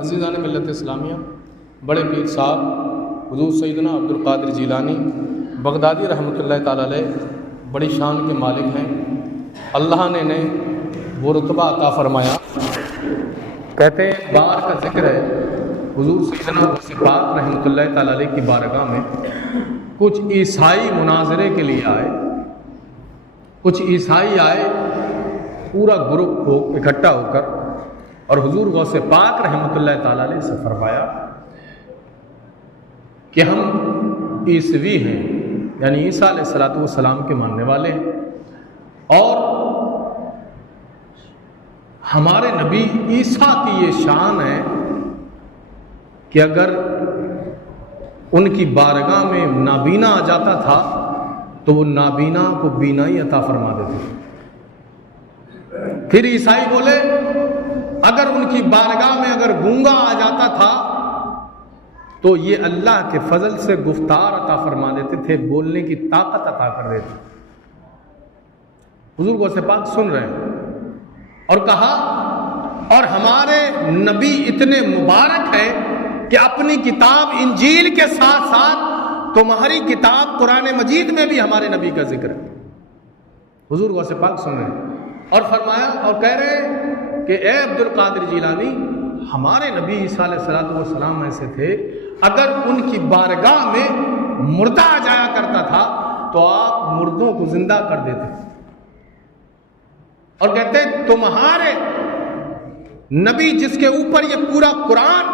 عزیزان ملت اسلامیہ، بڑے پیر صاحب حضور سیدنا عبدالقادر جیلانی بغدادی رحمۃ اللہ تعالیٰ علیہ بڑی شان کے مالک ہیں۔ اللہ نے انہیں وہ رتبہ عطا فرمایا۔ کہتے ہیں ایک بار کا ذکر ہے، حضور سیدنا غوث پاک رحمۃ اللہ تعالیٰ علیہ کی بارگاہ میں کچھ عیسائی مناظرے کے لیے آئے۔ کچھ عیسائی آئے پورا گروپ ہو اکٹھا ہو کر، اور حضور غوث پاک رحمۃ اللہ تعالیٰ علیہ سے فرمایا کہ ہم عیسوی ہیں، یعنی عیسیٰ علیہ الصلوۃ والسلام کے ماننے والے ہیں، اور ہمارے نبی عیسیٰ کی یہ شان ہے کہ اگر ان کی بارگاہ میں نابینا آ جاتا تھا تو وہ نابینا کو بینائی عطا فرما دیتے تھے۔ پھر عیسائی بولے اگر ان کی بارگاہ میں اگر گونگا آ جاتا تھا تو یہ اللہ کے فضل سے گفتار عطا فرما دیتے تھے، بولنے کی طاقت عطا کر دیتے۔ حضور غوث پاک سن رہے ہیں اور کہا اور ہمارے نبی اتنے مبارک ہیں کہ اپنی کتاب انجیل کے ساتھ ساتھ تمہاری کتاب قرآن مجید میں بھی ہمارے نبی کا ذکر ہے۔ حضور غوث پاک سن رہے ہیں اور فرمایا اور کہہ رہے ہیں کہ اے عبدالقادر جیلانی، ہمارے نبی عیسیٰ علیہ الصلوۃ والسلام ایسے تھے، اگر ان کی بارگاہ میں مردہ آ جایا کرتا تھا تو آپ مردوں کو زندہ کر دیتے، اور کہتے تمہارے نبی جس کے اوپر یہ پورا قرآن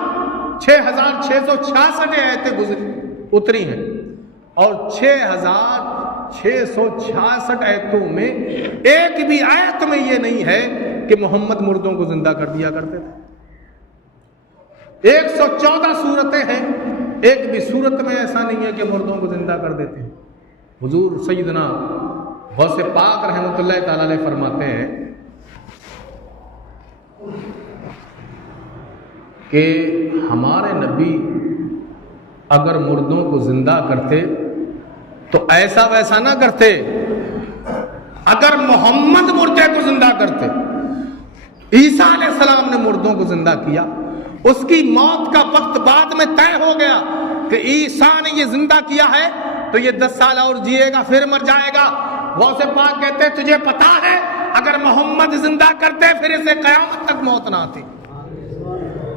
6666 آیتیں اتری ہیں، اور 6666 آیتوں میں ایک بھی آیت میں یہ نہیں ہے کہ محمد مردوں کو زندہ کر دیا کرتے تھے۔ 114 صورتیں ہیں، ایک بھی صورت میں ایسا نہیں ہے کہ مردوں کو زندہ کر دیتے ہیں۔ حضور سیدنا غوث پاک رحمۃ اللہ تعالی علیہ فرماتے ہیں کہ ہمارے نبی اگر مردوں کو زندہ کرتے تو ایسا ویسا نہ کرتے، اگر محمد مردے کو زندہ کرتے، عیسیٰ علیہ السلام نے مردوں کو زندہ کیا، اس کی موت کا وقت بعد میں طے ہو گیا کہ عیسیٰ نے یہ زندہ کیا ہے تو یہ 10 سال اور جیے گا پھر مر جائے گا۔ غوث پاک کہتے تجھے پتا ہے اگر محمد زندہ کرتے پھر اسے قیامت تک موت نہ آتی۔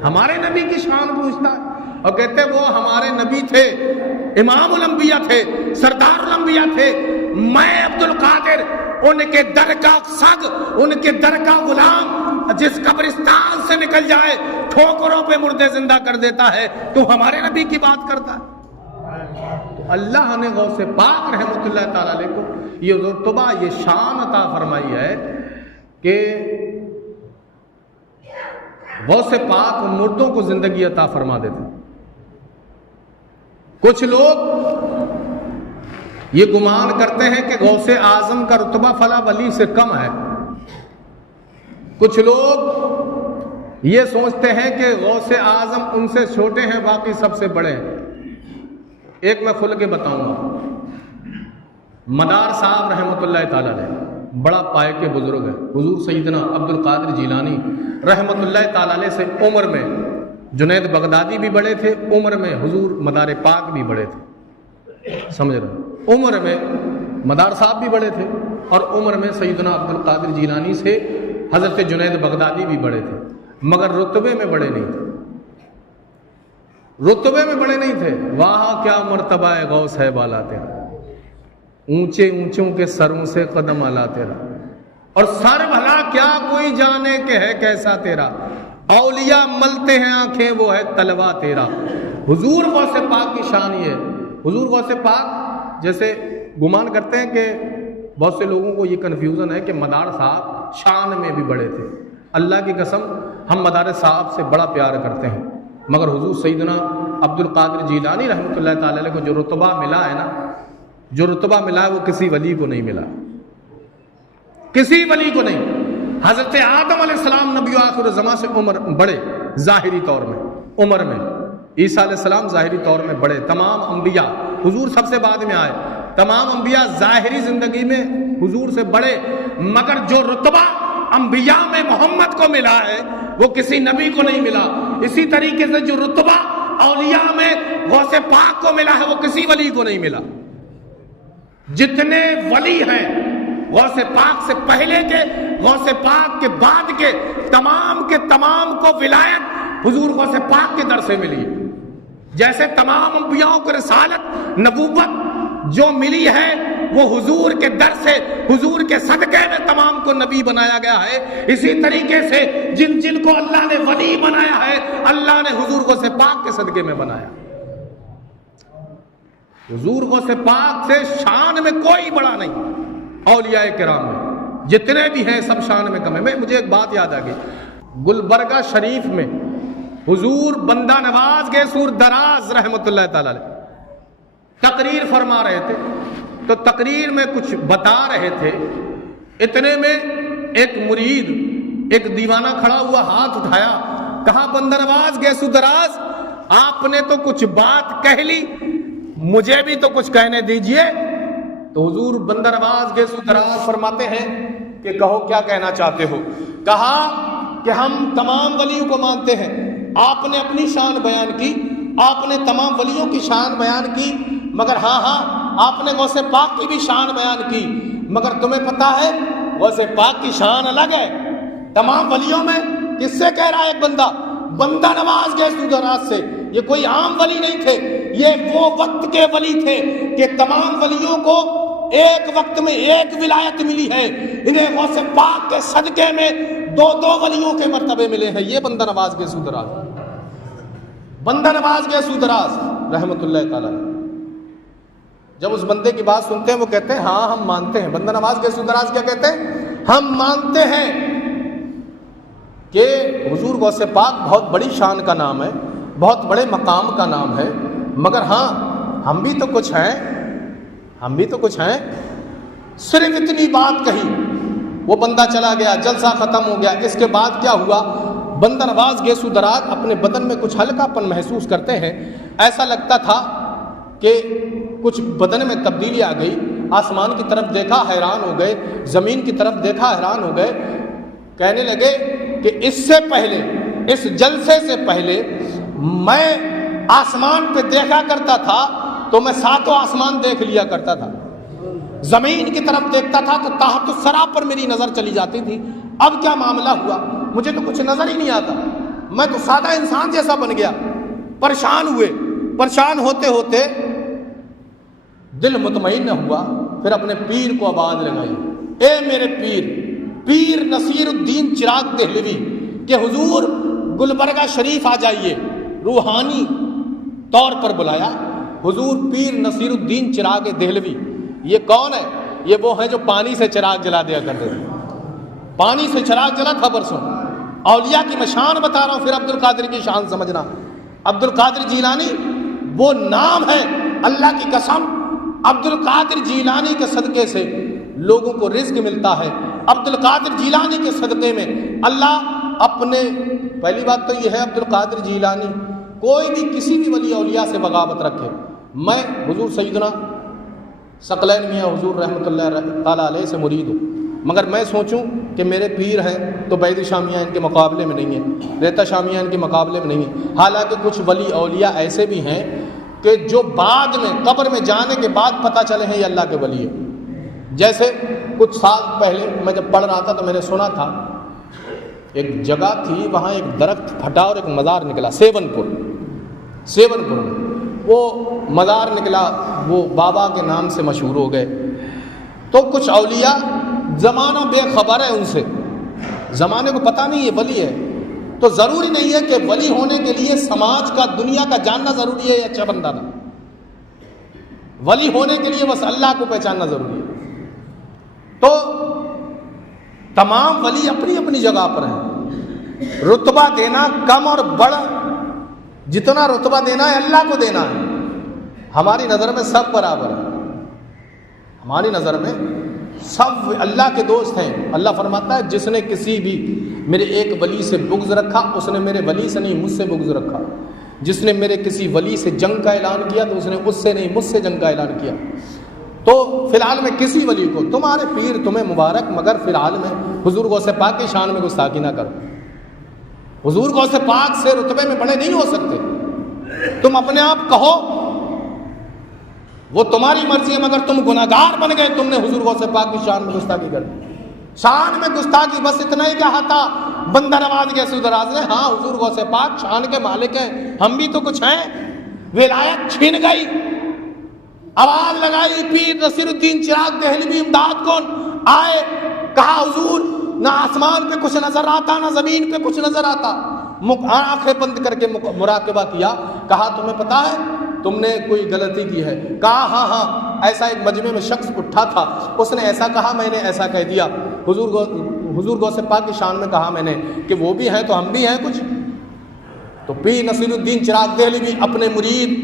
ہمارے نبی کی شان پوچھتا ہے اور کہتے وہ ہمارے نبی تھے، امام الانبیاء تھے، سردار الانبیاء تھے، میں عبدالقادر ان کے در کا سگ، ان کے در کا غلام جس قبرستان سے نکل جائے ٹھوکروں پہ مردے زندہ کر دیتا ہے، تو ہمارے نبی کی بات کرتا ہے۔ تو اللہ نے غوث پاک رحمۃ اللہ تعالی علیہ کو یہ رتبہ، یہ شان عطا فرمائی ہے کہ غوث پاک مردوں کو زندگی عطا فرما دیتے۔ کچھ لوگ یہ گمان کرتے ہیں کہ غوث اعظم کا رتبہ فلاں ولی سے کم ہے۔ کچھ لوگ یہ سوچتے ہیں کہ غوث اعظم ان سے چھوٹے ہیں، باقی سب سے بڑے ہیں۔ ایک میں کھل کے بتاؤں گا، مدار صاحب رحمۃ اللہ تعالی علیہ بڑا پائے کے بزرگ ہے۔ حضور سیدنا عبدالقادر جیلانی رحمۃ اللہ تعالی علیہ سے عمر میں جنید بغدادی بھی بڑے تھے، عمر میں حضور مدار پاک بھی بڑے تھے، سمجھ رہے؟ عمر میں مدار صاحب بھی بڑے تھے اور عمر میں سیدنا عبدالقادر جیلانی سے حضرت جنید بغدادی بھی بڑے تھے، مگر رتبے میں بڑے نہیں تھے۔ رتبے میں بڑے نہیں تھے۔ واہ کیا مرتبہ ہے غوث ہے بالا تیرا، اونچے اونچوں کے سروں سے قدم اعلیٰ تیرا، اور سر بھلا کیا کوئی جانے کہ ہے کیسا تیرا، اولیاء ملتے ہیں آنکھیں وہ ہے طلبہ تیرا۔ حضور غوث پاک کی شان یہ ہے۔ حضور غوث پاک جیسے گمان کرتے ہیں کہ بہت سے لوگوں کو یہ کنفیوژن ہے کہ مدار صاحب شان میں بھی بڑے تھے۔ اللہ کی قسم ہم مدار صاحب سے بڑا پیار کرتے ہیں، مگر حضور سیدنا عبدالقادر جیلانی رحمۃ اللہ تعالی علیہ کو جو رتبہ ملا ہے نا، جو رتبہ ملا ہے وہ کسی ولی کو نہیں ملا، کسی ولی کو نہیں۔ حضرت آدم علیہ السلام نبی آخر الزمان سے عمر بڑے ظاہری طور میں، عمر میں عیسیٰ علیہ السلام ظاہری طور میں بڑے، تمام انبیاء، حضور سب سے بعد میں آئے، تمام انبیاء ظاہری زندگی میں حضور سے بڑے، مگر جو رتبہ انبیاء میں محمد کو ملا ہے وہ کسی نبی کو نہیں ملا. اسی طریقے سے جو رتبہ اولیاء میں غوث پاک کو ملا ہے وہ کسی ولی کو نہیں ملا. جتنے ولی ہیں غوث پاک سے پہلے کے، غوث پاک کے بعد کے تمام کو ولایت حضور غوث پاک کے در سے ملی. جیسے تمام انبیاء کو رسالت نبوت جو ملی ہے وہ حضور کے در سے، حضور کے صدقے میں تمام کو نبی بنایا گیا ہے. اسی طریقے سے جن کو اللہ نے ولی بنایا ہے اللہ نے حضور غوث پاک کے صدقے میں بنایا. حضور غوث پاک سے شان میں کوئی بڑا نہیں. اولیاء کرام میں جتنے بھی ہیں سب شان میں کم ہے. مجھے ایک بات یاد آ گئی، گلبرگہ شریف میں حضور بندہ نواز کے سور دراز رحمۃ اللہ تعالی علیہ تقریر فرما رہے تھے. تو تقریر میں کچھ بتا رہے تھے، اتنے میں ایک مرید، ایک دیوانہ کھڑا ہوا، ہاتھ اٹھایا، کہا بندہ نواز گیسو دراز آپ نے تو کچھ بات کہہ لی، مجھے بھی تو کچھ کہنے دیجئے. تو حضور بندہ نواز گیسو دراز فرماتے ہیں کہ کہو کیا کہنا چاہتے ہو. کہا کہ ہم تمام ولیوں کو مانتے ہیں. آپ نے اپنی شان بیان کی، آپ نے تمام ولیوں کی شان بیان کی، مگر ہاں آپ نے غوث پاک کی بھی شان بیان کی. مگر تمہیں پتا ہے غوث پاک کی شان الگ ہے تمام ولیوں میں. کس سے کہہ رہا ہے ایک بندہ نواز گیسو دراز سے. یہ کوئی عام ولی نہیں تھے، یہ وہ وقت کے ولی تھے کہ تمام ولیوں کو ایک وقت میں ایک ولایت ملی ہے. انہیں غوث پاک کے صدقے میں دو ولیوں کے مرتبے ملے ہیں. یہ بندہ نواز گیسو دراز، بندہ نواز گیسو دراز رحمۃ اللہ تعالی. جب اس بندے کی بات سنتے ہیں وہ کہتے ہیں ہاں ہم مانتے ہیں. بندہ نواز گیسو دراز کیا کہتے ہیں؟ ہم مانتے ہیں کہ حضور غوث پاک بہت بڑی شان کا نام ہے، بہت بڑے مقام کا نام ہے، مگر ہاں ہم بھی تو کچھ ہیں. صرف اتنی بات کہی، وہ بندہ چلا گیا، جلسہ ختم ہو گیا. اس کے بعد کیا ہوا؟ بندہ نواز گیسو دراز اپنے بدن میں کچھ ہلکا پن محسوس کرتے ہیں. ایسا لگتا تھا کہ کچھ بدن میں تبدیلی آ گئی. آسمان کی طرف دیکھا حیران ہو گئے، زمین کی طرف دیکھا حیران ہو گئے. کہنے لگے کہ اس سے پہلے، اس جلسے سے پہلے میں آسمان پہ دیکھا کرتا تھا تو میں 7 آسمان دیکھ لیا کرتا تھا. زمین کی طرف دیکھتا تھا تو تحت الثری پر میری نظر چلی جاتی تھی. اب کیا معاملہ ہوا؟ مجھے تو کچھ نظر ہی نہیں آتا. میں تو سادہ انسان جیسا بن گیا. پریشان ہوتے ہوتے دل مطمئن نہ ہوا. پھر اپنے پیر کو آواز لگائی، اے میرے پیر نصیر الدین چراغ دہلوی کہ حضور گلبرگہ شریف آ جائیے. روحانی طور پر بلایا. حضور پیر نصیر الدین چراغ دہلوی یہ کون ہے؟ یہ وہ ہیں جو پانی سے چراغ جلا دیا کرتے تھے. پانی سے چراغ جلا تھا پرسوں. اولیاء کی میں شان بتا رہا ہوں، پھر عبد القادر کی شان سمجھنا. عبد القادر جیلانی وہ نام ہے، اللہ کی قسم عبد القادر جیلانی کے صدقے سے لوگوں کو رزق ملتا ہے. عبد القادر جیلانی کے صدقے میں اللہ اپنے، پہلی بات تو یہ ہے عبد القادر جیلانی کوئی بھی کسی بھی ولی اولیاء سے بغاوت رکھے. میں حضور سیدنا ثقلین میاں حضور رحمۃ اللہ تعالیٰ علیہ سے مرید ہوں، مگر میں سوچوں کہ میرے پیر ہیں تو بید شامیہ ان کے مقابلے میں نہیں ہیں، ریتا شامیہ ان کے مقابلے میں نہیں ہیں. حالانکہ کچھ ولی اولیاء ایسے بھی ہیں کہ جو بعد میں قبر میں جانے کے بعد پتہ چلے ہیں یہ اللہ کے ولی ہے. جیسے کچھ سال پہلے میں جب پڑھ رہا تھا تو میں نے سنا تھا ایک جگہ تھی، وہاں ایک درخت پھٹا اور ایک مزار نکلا. سیون پور میں وہ مزار نکلا، وہ بابا کے نام سے مشہور ہو گئے. تو کچھ اولیاء زمانہ بے خبر ہے ان سے، زمانے کو پتہ نہیں یہ ولی ہے. تو ضروری نہیں ہے کہ ولی ہونے کے لیے سماج کا، دنیا کا جاننا ضروری ہے یا اچھا بندہ نہ. ولی ہونے کے لیے بس اللہ کو پہچاننا ضروری ہے. تو تمام ولی اپنی اپنی جگہ پر ہیں. رتبہ دینا کم اور بڑا، جتنا رتبہ دینا ہے اللہ کو دینا ہے. ہماری نظر میں سب برابر ہے، ہماری نظر میں سب اللہ کے دوست ہیں. اللہ فرماتا ہے جس نے کسی بھی میرے ایک ولی سے بغض رکھا اس نے میرے ولی سے نہیں مجھ سے بغض رکھا. جس نے میرے کسی ولی سے جنگ کا اعلان کیا تو اس نے اس سے نہیں مجھ سے جنگ کا اعلان کیا. تو فی الحال میں کسی ولی کو تمہارے پیر تمہیں مبارک، مگر فی الحال میں حضور غوث پاک کی شان میں گستاخی نہ کرو. حضور غوث پاک سے رتبے میں بڑے نہیں ہو سکتے. تم اپنے آپ کہو وہ تمہاری مرضی ہے، مگر تم گناہگار بن گئے، تم نے حضور غوث پاک کی شان میں گستاخی کر دی. شان میں گستاخی بس اتنا ہی کہا تھا بندر آواز کے سودراز نے. ہاں حضور غوث پاک شان کے مالک ہیں، ہم بھی تو کچھ ہیں. ولایت چھین گئی، آواز لگائی پیر نصیر الدین چراغ دہلوی امداد کون آئے. کہا حضور نہ آسمان پہ کچھ نظر آتا نہ زمین پہ کچھ نظر آتا. آنکھیں بند کر کے مراقبہ کیا. کہا تمہیں پتا ہے تم نے کوئی غلطی کی ہے؟ کہا ہاں ایسا ایک مجمع میں شخص اٹھا تھا، اس نے ایسا کہا، میں نے ایسا کہہ دیا. حضور غوث پاک کی شان میں کہا میں نے کہ وہ بھی ہیں تو ہم بھی ہیں کچھ. تو پیر نصیر الدین چراغ دہلوی اپنے مرید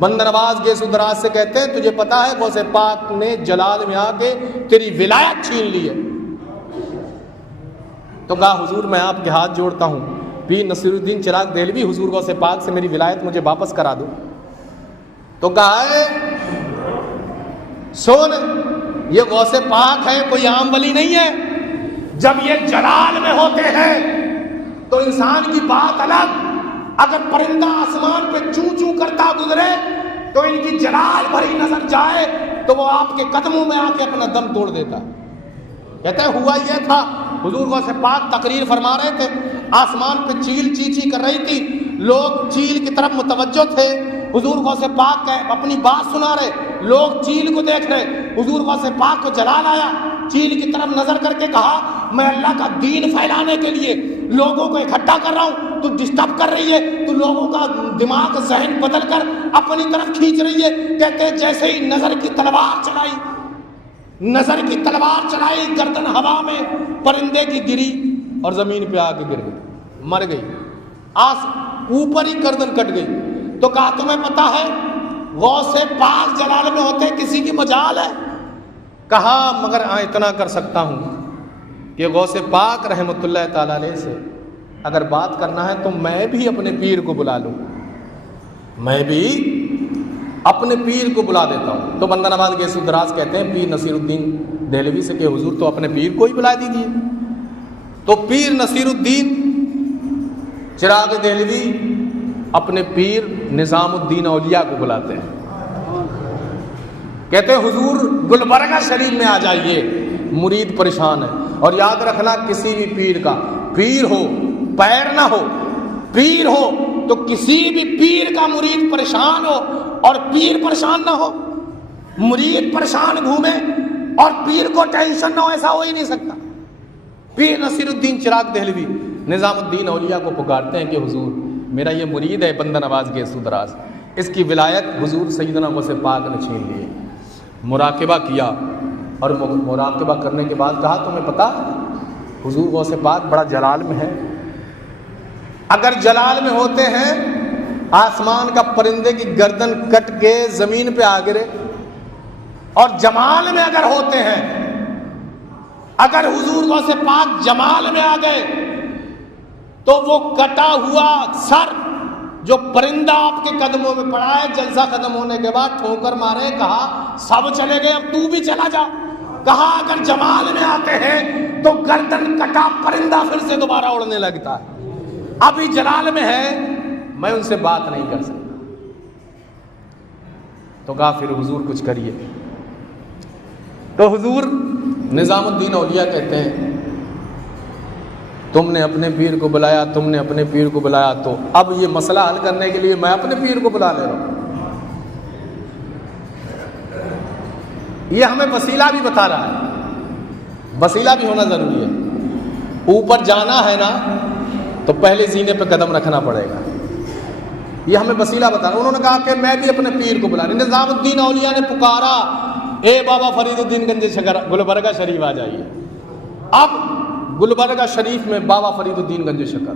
بندرواز گیسو دراز سے کہتے ہیں تجھے پتا ہے غوث پاک نے جلال میں آ کے تیری ولایت چھین لی ہے. تو کہا حضور میں آپ کے ہاتھ جوڑتا ہوں، پیر نصیر الدین چراغ دہلوی حضور غوث پاک سے میری ولایت مجھے واپس کرا دو. تو کہا ہے سن یہ غوث پاک ہے، کوئی عام ولی نہیں ہے. جب یہ جلال میں ہوتے ہیں تو انسان کی بات الگ، اگر پرندہ آسمان پہ چوں چوں کرتا گزرے تو ان کی جلال بھری نظر جائے تو وہ آپ کے قدموں میں آ کے اپنا دم توڑ دیتا. کہتے ہیں ہوا یہ تھا حضور غوث پاک تقریر فرما رہے تھے، آسمان پہ چیل چیچی کر رہی تھی، لوگ چیل کی طرف متوجہ تھے. حضور غوث پاک کا اپنی بات سنا رہے، لوگ چیل کو دیکھ رہے. حضور غوث پاک کو جلال آیا، چیل کی طرف نظر کر کے کہا میں اللہ کا دین پھیلانے کے لیے لوگوں کو اکٹھا کر رہا ہوں، تو ڈسٹرب کر رہی ہے، تو لوگوں کا دماغ ذہن بدل کر اپنی طرف کھینچ رہی ہے. کہتے ہیں جیسے ہی نظر کی تلوار چلائی گردن ہوا میں پرندے کی گری اور زمین پہ آ کے گر گئی، مر گئی، اوپر ہی گردن کٹ گئی. تو کہا تمہیں پتا ہے غوث پاک جلال میں ہوتے کسی کی مجال ہے؟ کہا مگر اتنا کر سکتا ہوں کہ غوث پاک رحمت اللہ تعالی علیہ سے اگر بات کرنا ہے تو میں بھی اپنے پیر کو بلا لوں، میں بھی اپنے پیر کو بلا دیتا ہوں. تو بندہ نواز گیسو دراز کہتے ہیں پیر نصیر الدین دہلوی سے کہ حضور تو اپنے پیر کو ہی بلا دیجیے. تو پیر نصیر الدین چراغ دہلوی اپنے پیر نظام الدین اولیاء کو بلاتے ہیں. کہتے ہیں حضور گلبرگہ شریف میں آ جائیے، مرید پریشان ہے. اور یاد رکھنا کسی بھی پیر کا، پیر ہو پیر نہ ہو، پیر ہو تو کسی بھی پیر کا مرید پریشان ہو اور پیر پریشان نہ ہو. مرید پریشان گھومے اور پیر کو ٹینشن نہ ہو، ایسا ہو ہی نہیں سکتا. پیر نصیر الدین چراغ دہلوی نظام الدین اولیاء کو پکارتے ہیں کہ حضور میرا یہ مرید ہے بندہ نواز گیسو دراز، اس کی ولایت حضور سیدنا غوث پاک نے چھین لی ہے. مراقبہ کیا اور مراقبہ کرنے کے بعد کہا تمہیں پتا حضور غوث پاک بڑا جلال میں ہے. اگر جلال میں ہوتے ہیں آسمان کا پرندے کی گردن کٹ کے زمین پہ آ گرے، اور جمال میں اگر ہوتے ہیں، اگر حضور غوث پاک جمال میں آ گئے تو وہ کٹا ہوا سر جو پرندہ آپ کے قدموں میں پڑا ہے جلسہ ختم ہونے کے بعد ٹھوکر مارے، کہا سب چلے گئے اب تو بھی چلا جا. کہا اگر جمال میں آتے ہیں تو گردن کٹا پرندہ پھر سے دوبارہ اڑنے لگتا ہے. ابھی جلال میں ہے، میں ان سے بات نہیں کر سکتا. تو کہا پھر حضور کچھ کریے. تو حضور نظام الدین اولیاء کہتے ہیں تم نے اپنے پیر کو بلایا، تم نے اپنے پیر کو بلایا، تو اب یہ مسئلہ حل کرنے کے لیے میں اپنے پیر کو بلا لے رہا ہوں. یہ ہمیں وسیلہ بھی بتا رہا ہے، وسیلہ بھی ہونا ضروری ہے. اوپر جانا ہے نا تو پہلے زینے پہ قدم رکھنا پڑے گا. یہ ہمیں وسیلہ بتا رہا. انہوں نے کہا کہ میں بھی اپنے پیر کو بلا لوں. نظام الدین اولیاء نے پکارا اے بابا فرید الدین گنج شکر گلبرگہ شریف آ جائیے. اب گلبرگہ شریف میں بابا فرید الدین گنج شکر.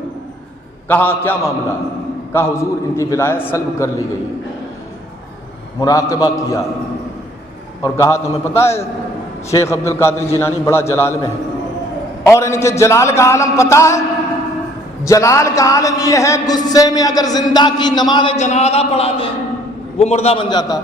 کہا کیا معاملہ؟ کہا حضور ان کی ولایت سلب کر لی گئی. مراقبہ کیا اور کہا تمہیں پتہ ہے شیخ عبد القادر جیلانی بڑا جلال میں ہے، اور ان کے جلال کا عالم پتہ ہے؟ جلال کا عالم یہ ہے غصے میں اگر زندہ کی نماز جنازہ پڑھا دیں وہ مردہ بن جاتا.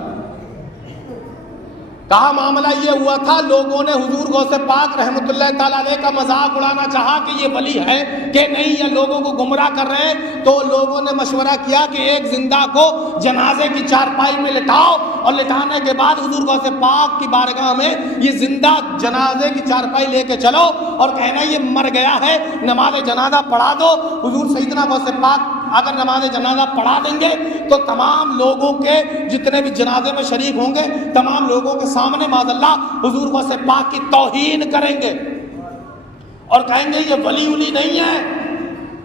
کہا معاملہ یہ ہوا تھا، لوگوں نے حضور غوث پاک رحمۃ اللہ تعالیٰ علیہ کا مذاق اڑانا چاہا کہ یہ ولی ہے کہ نہیں، یہ لوگوں کو گمراہ کر رہے ہیں، تو لوگوں نے مشورہ کیا کہ ایک زندہ کو جنازے کی چارپائی میں لٹاؤ، اور لٹانے کے بعد حضور غوث پاک کی بارگاہ میں یہ زندہ جنازے کی چارپائی لے کے چلو اور کہنا یہ مر گیا ہے، نماز جنازہ پڑھا دو۔ حضور سیدنا غوث پاک اگر نماز جنازہ پڑھا دیں گے تو تمام لوگوں کے جتنے بھی جنازے میں شریک ہوں گے تمام لوگوں کے سامنے معاذ اللہ حضور غوث پاک کی توہین کریں گے اور کہیں گے یہ ولی ولی نہیں ہے،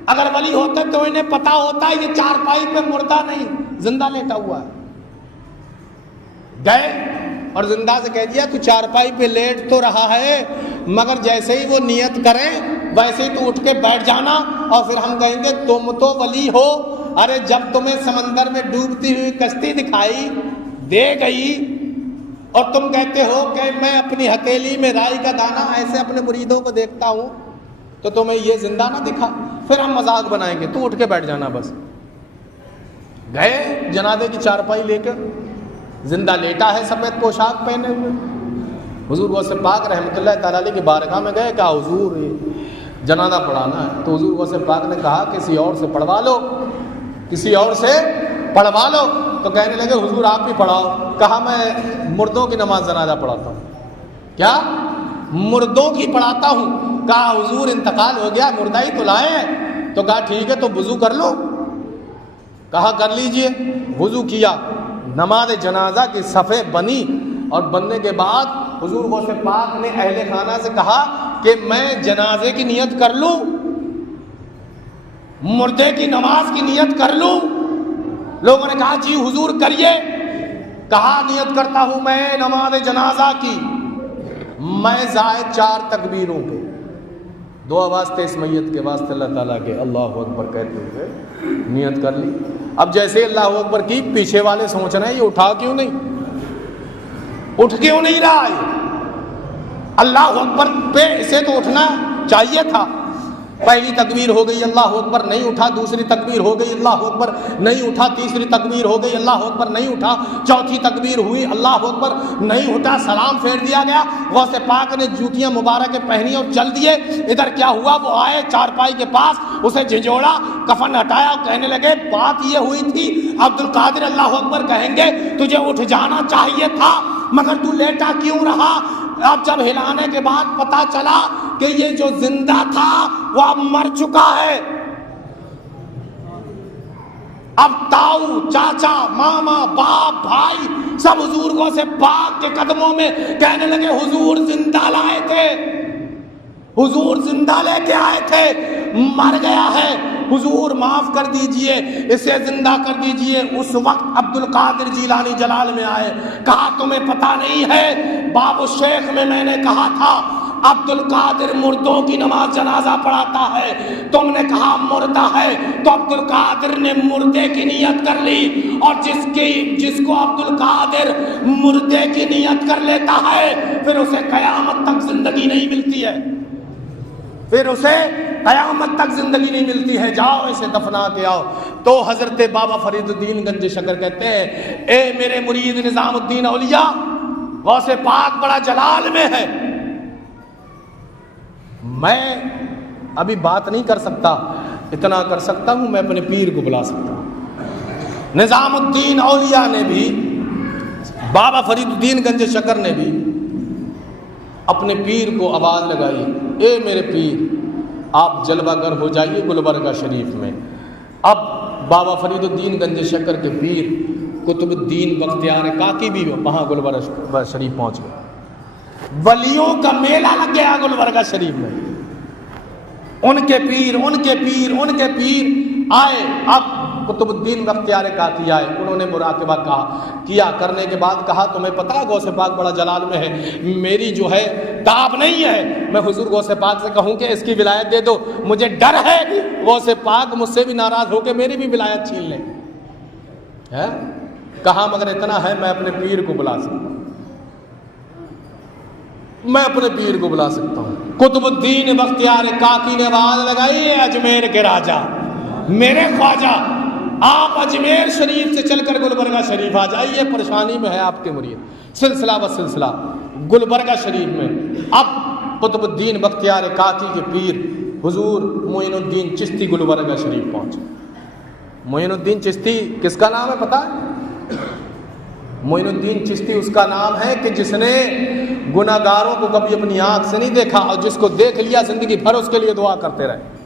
اگر ولی ہوتے تو انہیں پتا ہوتا ہے یہ چارپائی پہ مردہ نہیں زندہ لیٹا ہوا ہے۔ گئے اور زندہ سے کہہ دیا تو چارپائی پہ لیٹ تو رہا ہے مگر جیسے ہی وہ نیت کریں ویسے ہی تو اٹھ کے بیٹھ جانا، اور پھر ہم کہیں گے تم تو ولی ہو، ارے جب تمہیں سمندر میں ڈوبتی ہوئی کشتی دکھائی دے گئی اور تم کہتے ہو کہ میں اپنی ہتھیلی میں رائی کا دانہ ایسے اپنے مریدوں کو دیکھتا ہوں تو تمہیں یہ زندہ نہ دکھا، پھر ہم مذاق بنائیں گے، تو اٹھ کے بیٹھ جانا بس۔ گئے جنازے کی چارپائی لے کر، زندہ لیٹا ہے سفید پوشاک پہنے ہوئے، حضور غوث پاک رحمۃ اللہ تعالیٰ علیہ کی بارگاہ میں گئے، کہا حضور جنازہ پڑھانا ہے، تو حضور غوث پاک نے کہا کسی اور سے پڑھوا لو، کسی اور سے پڑھوا لو، تو کہنے لگے حضور آپ بھی پڑھاؤ۔ کہا میں مردوں کی نماز جنازہ پڑھاتا ہوں۔ کیا؟ مردوں کی پڑھاتا ہوں۔ کہا حضور انتقال ہو گیا، مردہ ہی تو لائے ہیں، تو کہا ٹھیک ہے تو وضو کر لو۔ کہا کر لیجئے، وضو کیا، نماز جنازہ کی صفیں بنی، اور بننے کے بعد حضور غوث پاک نے اہل خانہ سے کہا کہ میں جنازے کی نیت کر لوں، مردے کی نماز کی نیت کر لوں؟ لوگوں نے کہا جی حضور کریے۔ کہا نیت کرتا ہوں میں نماز جنازہ کی، میں زائد 4 تکبیروں پہ 2 آواز تھے اس میت کے واسطے اللہ تعالیٰ کے، اللہ اکبر کہتے ہوئے نیت کر لی۔ اب جیسے اللہ اکبر کی پیچھے والے سوچ رہے ہیں یہ اٹھا کیوں نہیں، اٹھ کیوں نہیں رہا ہے؟ اللہ اکبر پہ اسے تو اٹھنا چاہیے تھا۔ پہلی تکبیر ہو گئی اللہ اکبر نہیں اٹھا، دوسری تکبیر ہو گئی اللہ اکبر نہیں اٹھا، تیسری تکبیر ہو گئی اللہ اکبر نہیں اٹھا، چوتھی تکبیر ہوئی اللہ اکبر نہیں اٹھا، سلام پھیر دیا گیا۔ غوث پاک نے جوتیاں مبارکیں پہنی اور چل دیے۔ ادھر کیا ہوا، وہ آئے چارپائی کے پاس، اسے جھنجھوڑا، کفن ہٹایا، کہنے لگے بات یہ ہوئی تھی عبد القادر اللہ اکبر کہیں گے تجھے اٹھ جانا چاہیے تھا مگر تو لیٹا کیوں رہا؟ اب جب ہلانے کے بعد پتا چلا کہ یہ جو زندہ تھا وہ اب مر چکا ہے۔ اب تاؤ، چاچا، ماما، باپ، بھائی سب حضور غوث پاک کے قدموں میں کہنے لگے حضور زندہ لائے تھے، حضور زندہ لے کے آئے تھے، مر گیا ہے، حضور معاف کر دیجئے، اسے زندہ کر دیجئے۔ اس وقت عبد القادر جیلانی جلال میں آئے، کہا تمہیں پتہ نہیں ہے باب الشیخ میں نے کہا تھا عبد القادر مردوں کی نماز جنازہ پڑھاتا ہے، تم نے کہا مردہ ہے، تو عبد القادر نے مردے کی نیت کر لی، اور جس کو عبد القادر مردے کی نیت کر لیتا ہے پھر اسے قیامت تک زندگی نہیں ملتی ہے، پھر اسے قیامت تک زندگی نہیں ملتی ہے، جاؤ اسے دفنا کے آؤ۔ تو حضرت بابا فرید الدین گنج شکر کہتے ہیں اے میرے مرید نظام الدین اولیاء، غوث پاک بڑا جلال میں ہے، میں ابھی بات نہیں کر سکتا، اتنا کر سکتا ہوں میں اپنے پیر کو بلا سکتا ہوں۔ نظام الدین اولیاء نے بھی، بابا فرید الدین گنج شکر نے بھی اپنے پیر کو آواز لگائی، اے میرے پیر آپ جلوہ گر ہو جائیے گلبرگہ شریف میں۔ اب بابا فرید الدین گنج شکر کے پیر قطب الدین بختیار کاکی بھی وہاں گلبرگہ شریف پہنچ گئے، ولیوں کا میلہ لگ گیا گلبرگہ شریف میں، ان کے پیر آئے۔ اب قطب الدین بختیار کاکی آئے، انہوں نے مراقبہ کیا کرنے کے بعد کہا تمہیں پتہ غوث پاک بڑا جلال میں ہے، میری جو ہے تاب نہیں ہے، میں حضور غوث پاک سے کہوں کہ اس کی ولایت دے دو، مجھے ڈر ہے غوث پاک مجھ سے بھی ناراض ہو کے میری بھی ولایت چھین لیں۔ کہا مگر اتنا ہے میں اپنے پیر کو بلا سکتا ہوں، میں اپنے پیر کو بلا سکتا ہوں۔ قطب الدین بختیار کاکی نے آواز لگائی، اجمیر کے راجا، میرے خواجہ آپ اجمیر شریف سے چل کر گلبرگہ شریف آ جائیے، پریشانی میں ہے آپ کے مرید، سلسلہ و سلسلہ گلبرگہ شریف میں۔ اب قطب الدین بختیار کاکی کے پیر حضور معین الدین چشتی گلبرگہ شریف پہنچے۔ معین الدین چشتی کس کا نام ہے پتہ ہے؟ معین الدین چشتی اس کا نام ہے کہ جس نے گناہ گاروں کو کبھی اپنی آنکھ سے نہیں دیکھا، اور جس کو دیکھ لیا زندگی بھر اس کے لیے دعا کرتے رہے۔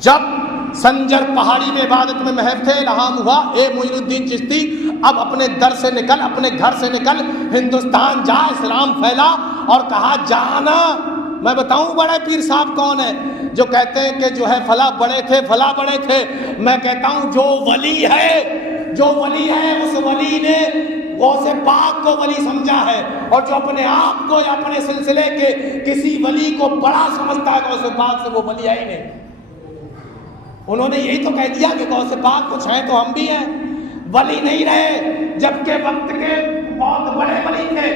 جب سنجر پہاڑی میں عبادت میں محو تھے، الہام ہوا اے معین الدین چشتی اب اپنے در سے نکل، اپنے گھر سے نکل، ہندوستان جا، اسلام پھیلا۔ اور کہا جانا میں بتاؤں بڑے پیر صاحب کون ہے جو کہتے ہیں کہ جو ہے فلاں بڑے تھے، فلاں بڑے تھے، میں کہتا ہوں جو ولی ہے، جو ولی ہے اس ولی نے غوث پاک کو ولی سمجھا ہے، اور جو اپنے آپ کو یا اپنے سلسلے کے کسی ولی کو بڑا سمجھتا ہے غوث پاک سے، وہ ولی ہے ہی نہیں۔ انہوں نے یہی تو کہہ دیا کہ غوث پاک کچھ ہیں تو ہم بھی ہیں، ولی نہیں رہے، جبکہ وقت کے بہت بڑے ولی تھے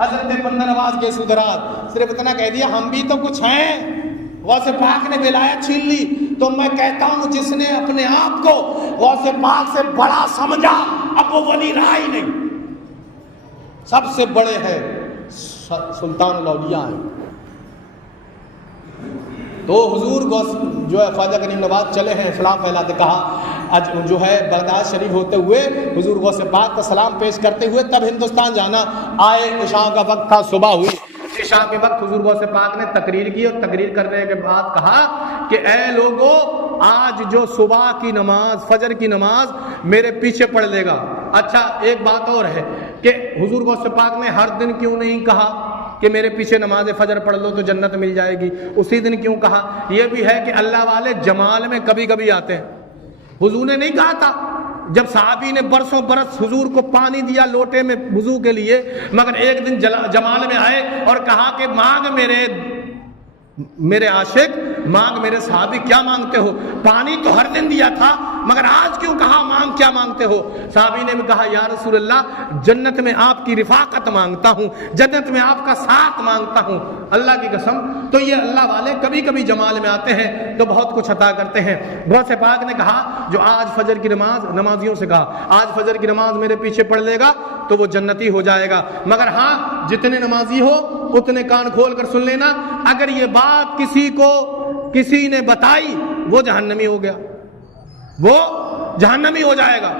حضرت بندہ نواز کے سدرات، صرف اتنا کہہ دیا ہم بھی تو کچھ ہیں۔ غوث پاک نے ولایت چھین لی، تو میں کہتا ہوں جس نے اپنے آپ کو غوث پاک سے بڑا سمجھا اب وہ ولی رہا ہی نہیں۔ سب سے بڑے ہیں سلطان الاولیاء ہیں۔ تو حضور جو ہے خواجہ کریم نواز چلے ہیں اسلام پھیلاتے، کہا جو ہے بغداد شریف ہوتے ہوئے حضور غوث پاک کا سلام پیش کرتے ہوئے تب ہندوستان جانا۔ آئے، عشاء کا وقت تھا، صبح ہوئی، عشاء کے وقت حضور غوث پاک نے تقریر کی، اور تقریر کرنے کے بعد کہا کہ اے لوگو آج جو صبح کی نماز، فجر کی نماز میرے پیچھے پڑھ لے گا۔ اچھا ایک بات اور ہے کہ حضور غوث پاک نے ہر دن کیوں نہیں کہا کہ میرے پیچھے نماز فجر پڑھ لو تو جنت مل جائے گی، اسی دن کیوں کہا؟ یہ بھی ہے کہ اللہ والے جمال میں کبھی کبھی آتے ہیں۔ حضور نے نہیں کہا تھا جب صحابی نے برسوں برس حضور کو پانی دیا لوٹے میں وضو کے لیے، مگر ایک دن جمال میں آئے اور کہا کہ مانگ میرے عاشق، مانگ میرے صحابی، کیا مانگتے ہو؟ پانی تو ہر دن دیا تھا، مگر آج کیوں کہا مانگ، کیا مانگتے ہو؟ صحابی نے بھی کہا یا رسول اللہ جنت میں آپ کی رفاقت مانگتا ہوں، جنت میں آپ کا ساتھ مانگتا ہوں۔ اللہ کی قسم، تو یہ اللہ والے کبھی کبھی جمال میں آتے ہیں تو بہت کچھ عطا کرتے ہیں۔ غوث پاک نے کہا جو آج فجر کی نماز، نمازیوں سے کہا آج فجر کی نماز میرے پیچھے پڑھ لے گا تو وہ جنتی ہو جائے گا، مگر ہاں جتنے نمازی ہو اتنے کان کھول کر سن لینا، اگر یہ بات کسی نے بتائی وہ جہنمی ہو گیا، وہ جہنمی ہو جائے گا۔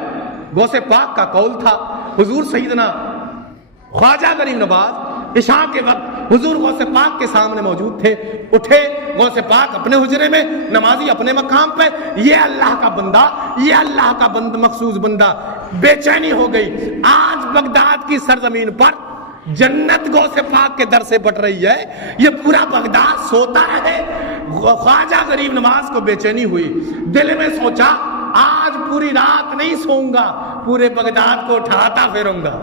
غوث پاک کا قول تھا۔ حضور سیدنا خواجہ کریم نواز عشاء کے وقت حضور غوث پاک کے سامنے موجود تھے، اٹھے غوث پاک اپنے حجرے میں، نمازی اپنے مقام پہ، یہ اللہ کا بندہ، یہ اللہ کا مخصوص بندہ، بے چینی ہو گئی۔ آج بغداد کی سرزمین پر جنت غوث پاک کے در سے بٹ رہی ہے، یہ پورا بغداد سوتا ہے۔ خواجہ غریب نواز کو بے چینی ہوئی، دل میں سوچا آج پوری رات نہیں سوؤں گا، پورے بغداد کو اٹھاتا پھروں گا۔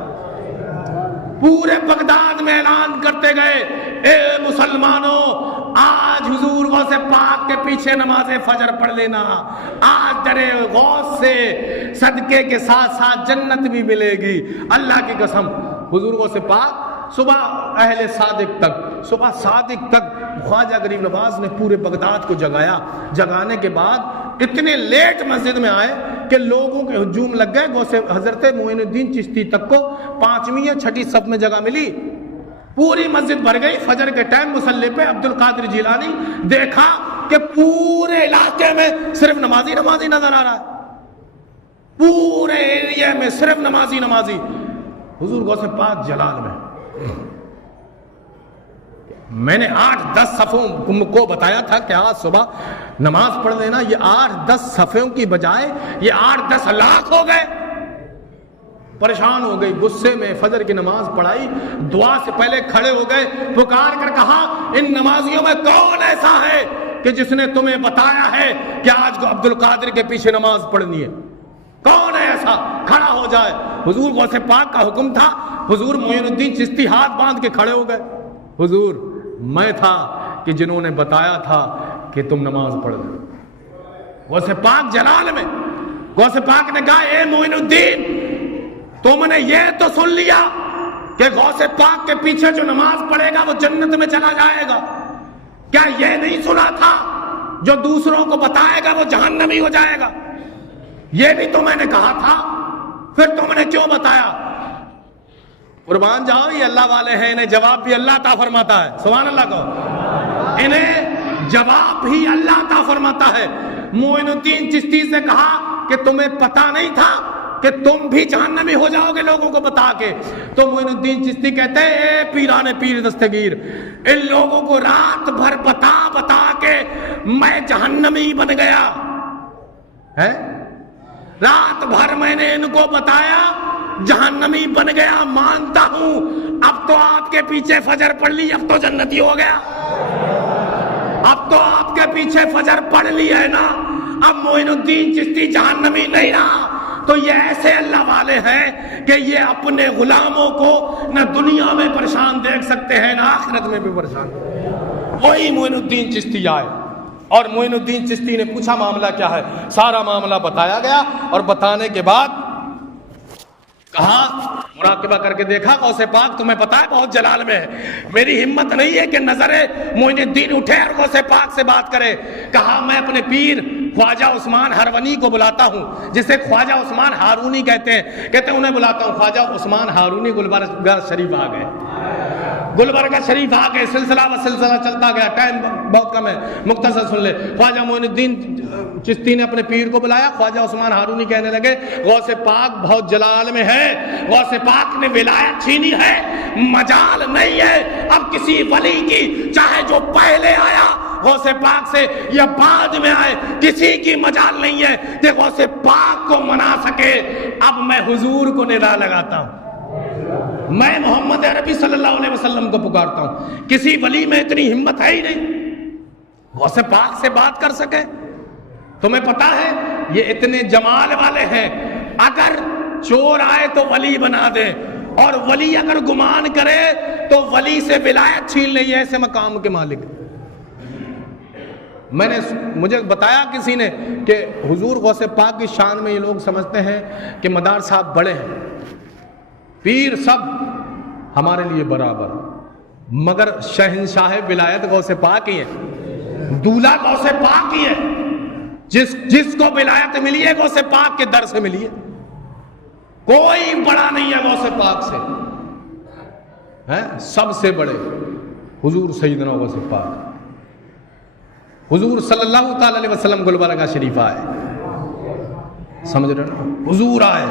پورے بغداد میں اعلان کرتے گئے اے مسلمانوں آج حضور غوث پاک کے پیچھے نماز فجر پڑھ لینا، آج درے غوث سے صدقے کے ساتھ ساتھ جنت بھی ملے گی۔ اللہ کی قسم حضور غوث پاک صبح اہل صادق تک خواجہ غریب نواز نے پورے بغداد کو جگایا۔ جگانے کے بعد اتنے لیٹ مسجد میں آئے کہ لوگوں کے ہجوم لگ گئے۔ حضرت معین الدین چشتی تک کو 5ویں یا 6ٹھی صف میں جگہ ملی، پوری مسجد بھر گئی۔ فجر کے ٹائم مصلی پہ عبد القادر جیلانی دیکھا کہ پورے علاقے میں صرف نمازی نظر آ رہا ہے، پورے ایریا میں صرف نمازی۔ حضور غوث پاک جلال میں نے 8-10 صفوں کو بتایا تھا کہ آج صبح نماز پڑھ لینا، یہ 8-10 صفوں کی بجائے یہ 8-10 لاکھ ہو گئے۔ پریشان ہو گئی، غصے میں فجر کی نماز پڑھائی، دعا سے پہلے کھڑے ہو گئے، پکار کر کہا ان نمازیوں میں کون ایسا ہے کہ جس نے تمہیں بتایا ہے کہ آج کو عبد القادر کے پیچھے نماز پڑھنی ہے؟ کون ہے ایسا؟ کھڑا ہو جائے۔ حضور غوث پاک کا حکم تھا، حضور معین الدین چشتی ہاتھ باندھ کے کھڑے ہو گئے، حضور میں تھا کہ جنہوں نے بتایا تھا کہ تم نماز پڑھ لو۔ غوث پاک جلال میں غوث پاک نے کہا اے معین الدین تم نے یہ تو سن لیا کہ غوث پاک کے پیچھے جو نماز پڑھے گا وہ جنت میں چلا جائے گا، کیا یہ نہیں سنا تھا جو دوسروں کو بتائے گا وہ جہنمی ہو جائے گا؟ یہ بھی تو میں نے کہا تھا، پھر تم نے کیوں بتایا؟ قربان جاؤ، یہ اللہ والے ہیں، انہیں جواب بھی اللہ عطا فرماتا ہے، سبحان اللہ کو، انہیں جواب بھی اللہ عطا فرماتا ہے۔ معین الدین چشتی سے کہا کہ تمہیں پتا نہیں تھا کہ تم بھی جہنمی ہو جاؤ گے لوگوں کو بتا کے؟ تو معین الدین چشتی کہتے ہیں اے پیران پیر دستگیر، ان لوگوں کو رات بھر بتا بتا کے میں جہنمی بن گیا ہے، رات بھر میں نے ان کو بتایا، جہنمی بن گیا، مانتا ہوں اب تو آپ کے پیچھے فجر پڑھ لی، اب تو جنتی ہو گیا، اب تو آپ کے پیچھے فجر پڑھ لی ہے نا، اب معین الدین چشتی جہنمی نہیں رہا۔ تو یہ ایسے اللہ والے ہیں کہ یہ اپنے غلاموں کو نہ دنیا میں پریشان دیکھ سکتے ہیں نہ آخرت میں بھی پریشان۔ وہی معین الدین چشتی آئے اور معین الدین چشتی نے پوچھا معاملہ کیا ہے، سارا معاملہ بتایا گیا، اور بتانے کے بعد کہا، مراقبہ کر کے دیکھا غوث پاک تمہیں پتا ہے بہت جلال میں ہے، میری ہمت نہیں ہے کہ نظر معین الدین اٹھے اور غوث پاک سے بات کرے۔ کہا میں اپنے پیر خواجہ عثمان ہرونی کو بلاتا ہوں، جسے خواجہ عثمان ہارونی کہتے ہیں، انہیں بلاتا ہوں۔ خواجہ عثمان ہارونی گلبرگہ شریف آ گئے، گلبرگہ شریف آ گئے، سلسلہ و سلسلہ چلتا گیا، ٹائم بہت کم ہے، مختصر سن لے۔ خواجہ معین الدین چشتی نے اپنے پیر کو بلایا، خواجہ عثمان ہارونی کہنے لگے غوث پاک بہت جلال میں ہے، غوث پاک نے ولایت چھینی ہے، مجال نہیں ہے اب کسی ولی کی، چاہے جو پہلے آیا غوث پاک سے یا بعد میں آئے، کسی کی مجال نہیں ہے کہ غوث پاک کو منا سکے۔ اب میں حضور کو ندا لگاتا ہوں، میں محمد عربی صلی اللہ علیہ وسلم کو پکارتا ہوں، کسی ولی میں اتنی ہمت ہے ہی نہیں غوث پاک سے بات کر سکے۔ تمہیں پتا ہے یہ اتنے جمال والے ہیں، اگر چور آئے تو ولی بنا دے، اور ولی اگر گمان کرے تو ولی سے ولایت چھین لے، ایسے مقام کے مالک۔ مجھے بتایا کسی نے کہ حضور غوث پاک کی شان میں یہ لوگ سمجھتے ہیں کہ مدار صاحب بڑے ہیں، پیر سب ہمارے لیے برابر، مگر شہنشاہ ولایت غوث پاک ہی ہے، دولہا غوث پاک ہی ہے، جس کو ولایت ملی ہے غوث پاک کے در سے ملی ہے، کوئی بڑا نہیں ہے غوث پاک سے، سب سے بڑے حضور سیدنا غوث پاک۔ حضور صلی اللہ تعالی علیہ وسلم گلبرگہ شریف آئے، سمجھ رہے نا، حضور آئے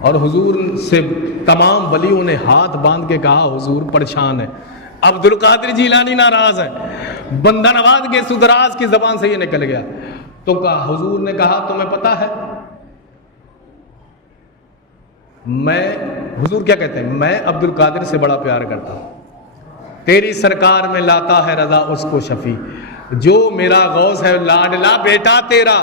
اور حضور سے تمام ولیوں نے ہاتھ باندھ کے کہا حضور پریشان ہے۔ عبد القادر جیلانی ناراض ہے، بندہ نواز کے سدراز کی زبان سے یہ نکل گیا، تو کہا حضور نے کہا تمہیں پتا ہے میں، حضور کیا کہتے ہیں، میں عبد القادر سے بڑا پیار کرتا ہوں، تیری سرکار میں لاتا ہے رضا اس کو شفیع، جو میرا غوث ہے لاڈلا بیٹا تیرا،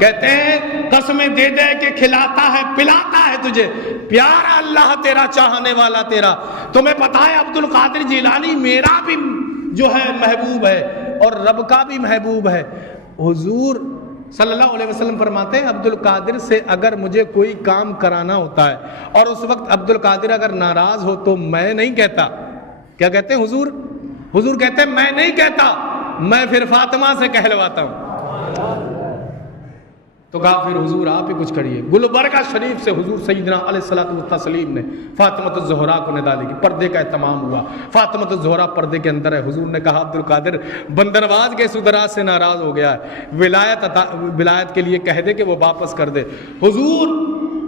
کہتے ہیں قسمیں دے دے کے کھلاتا ہے پلاتا ہے تجھے، پیارا اللہ تیرا چاہنے والا تیرا۔ تمہیں پتا ہے عبد القادر جیلانی میرا بھی جو ہے محبوب ہے اور رب کا بھی محبوب ہے۔ حضور صلی اللہ علیہ وسلم فرماتے ہیں عبد القادر سے اگر مجھے کوئی کام کرانا ہوتا ہے اور اس وقت عبد القادر اگر ناراض ہو تو میں نہیں کہتا، کیا کہتے ہیں حضور؟ حضور کہتے ہیں میں نہیں کہتا، میں پھر فاطمہ سے کہلواتا ہوں۔ تو کہا پھر حضور آپ ہی کچھ کریے۔ گلبرگہ شریف سے حضور سیدنا علیہ الصلوۃ والتسلیم نے فاطمۃ الزہرا کو ندا لگی، پردے کا اہتمام ہوا، فاطمۃ الزہرا پردے کے اندر ہے۔ حضور نے کہا عبد القادر بندرواز کے سدراز سے ناراض ہو گیا ہے، ولایت کے لیے کہہ دے کہ وہ واپس کر دے۔ حضور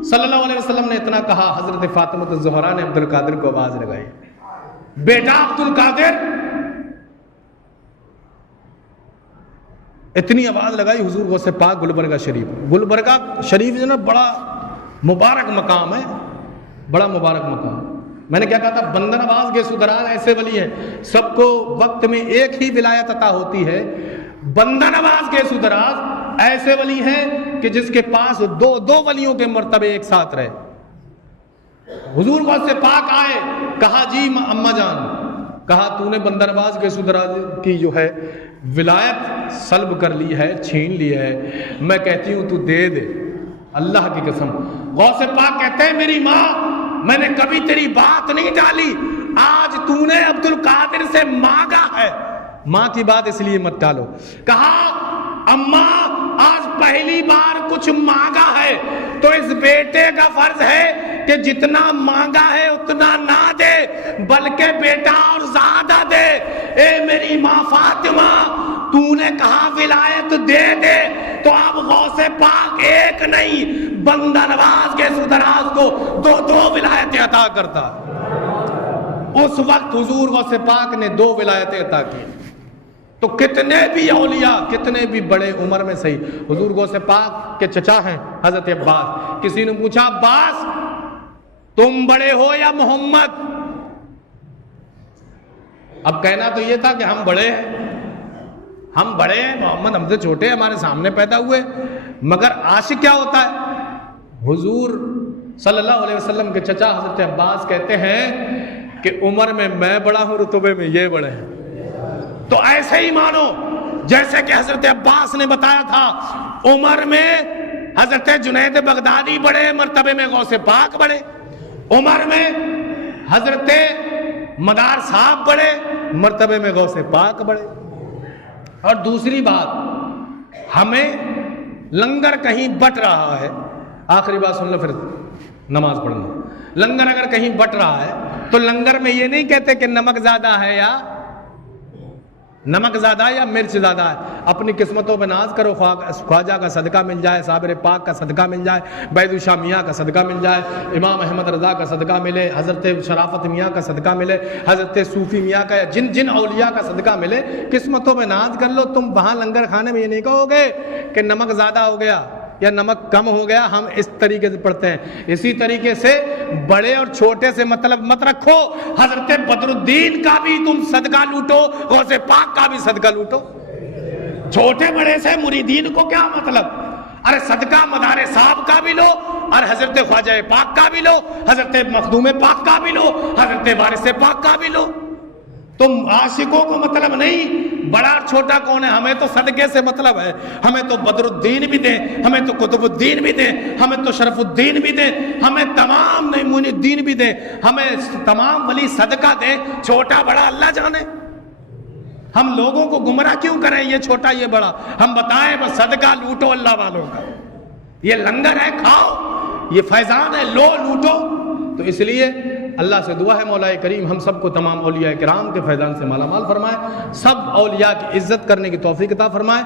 صلی اللہ علیہ وسلم نے اتنا کہا، حضرت فاطمۃ الزہرا نے عبد القادر کو آواز لگائی، بیٹا عبد القادر، اتنی آواز لگائی حضور غوث پاک گلبرگہ شریف۔ گلبرگہ شریف جو نا بڑا مبارک مقام ہے، بڑا مبارک مقام۔ میں نے کیا کہا تھا، بندر نواز کے سدراز ایسے ولی ہیں سب کو وقت میں ایک ہی ولایت عطا ہوتی ہے، بندر نواز کے سدراز ایسے ولی ہیں کہ جس کے پاس دو ولیوں کے مرتبے ایک ساتھ رہے۔ حضور غوث پاک آئے، کہا جی اماں جان، کہا تو نے بندر نواز کے سدراز کی جو ہے ولایت سلب کر لی ہے، چھین لی ہے، میں کہتی ہوں تو دے دے، اللہ کی قسم۔ غوث پاک کہتے ہیں میری ماں، میں نے کبھی تیری بات نہیں ڈالی، آج تو نے عبد القادر سے مانگا ہے، ماں کی بات اس لیے مت ڈالو۔ کہا اماں آج پہلی بار کچھ مانگا ہے، ہے تو اس بیٹے کا فرض ہے کہ جتنا مانگا ہے اتنا نہ دے بلکہ بیٹا اور زیادہ دے. اے میری ماں فاطمہ تو نے کہا ولایت دے دے تو اب غوث پاک ایک نہیں بندہ نواز کے سدراز کو دو دو ولایتیں عطا کرتا. اس وقت حضور غوث پاک نے 2 ولایتیں عطا کی. تو کتنے بھی اولیاء کتنے بھی بڑے عمر میں صحیح, حضور غوث پاک کے چچا ہیں حضرت عباس. کسی نے پوچھا عباس تم بڑے ہو یا محمد؟ اب کہنا تو یہ تھا کہ ہم بڑے ہیں, ہم بڑے ہیں, محمد ہم سے چھوٹے ہیں, ہمارے سامنے پیدا ہوئے. مگر عاشق کیا ہوتا ہے؟ حضور صلی اللہ علیہ وسلم کے چچا حضرت عباس کہتے ہیں کہ عمر میں بڑا ہوں, رتبے میں یہ بڑے ہیں. تو ایسے ہی مانو جیسے کہ حضرت عباس نے بتایا تھا عمر میں حضرت جنید بغدادی بڑے, مرتبے میں غوث پاک بڑے. عمر میں حضرت مدار صاحب بڑے, مرتبے میں غوث پاک بڑے. اور دوسری بات, ہمیں لنگر کہیں بٹ رہا ہے, آخری بات سن لو پھر نماز پڑھنا. لنگر اگر کہیں بٹ رہا ہے تو لنگر میں یہ نہیں کہتے کہ نمک زیادہ ہے یا مرچ زیادہ ہے. اپنی قسمتوں پہ ناز کرو, خواجہ کا صدقہ مل جائے, صابر پاک کا صدقہ مل جائے, بیدو شاہ میاں کا صدقہ مل جائے, امام احمد رضا کا صدقہ ملے, حضرت شرافت میاں کا صدقہ ملے, حضرت صوفی میاں کا, یا جن اولیاء کا صدقہ ملے, قسمتوں پہ ناز کر لو. تم وہاں لنگر کھانے میں یہ نہیں کہو گے کہ نمک زیادہ ہو گیا یا نمک کم ہو گیا. ہم اس طریقے سے پڑھتے ہیں. اسی طریقے سے بڑے اور چھوٹے سے مطلب مت رکھو. حضرت بدر الدین کا بھی تم صدقہ لوٹو, غوث پاک کا بھی صدقہ لوٹو. چھوٹے بڑے سے مریدین کو کیا مطلب؟ ارے صدقہ مدار صاحب کا بھی لو, اور حضرت خواجہ پاک کا بھی لو, حضرت مخدوم پاک کا بھی لو, حضرت وارث پاک کا بھی لو. تم عاشقوں کو مطلب نہیں بڑا اور چھوٹا کون ہے, ہمیں تو صدقے سے مطلب ہے. ہمیں تو بدر الدین بھی دیں, ہمیں تو قطب الدین بھی دیں, ہمیں تو شرف الدین بھی دیں, ہمیں تمام معین الدین بھی دیں, ہمیں تمام ولی صدقہ دیں. چھوٹا بڑا اللہ جانے. ہم لوگوں کو گمراہ کیوں کریں یہ چھوٹا یہ بڑا؟ ہم بتائیں بس صدقہ لوٹو اللہ والوں کا. یہ لنگر ہے, کھاؤ, یہ فیضان ہے, لو لوٹو. تو اس لیے اللہ سے دعا ہے مولا کریم ہم سب کو تمام اولیاء کرام کے فیضان سے مالا مال فرمائے, سب اولیاء کی عزت کرنے کی توفیق عطا فرمائے.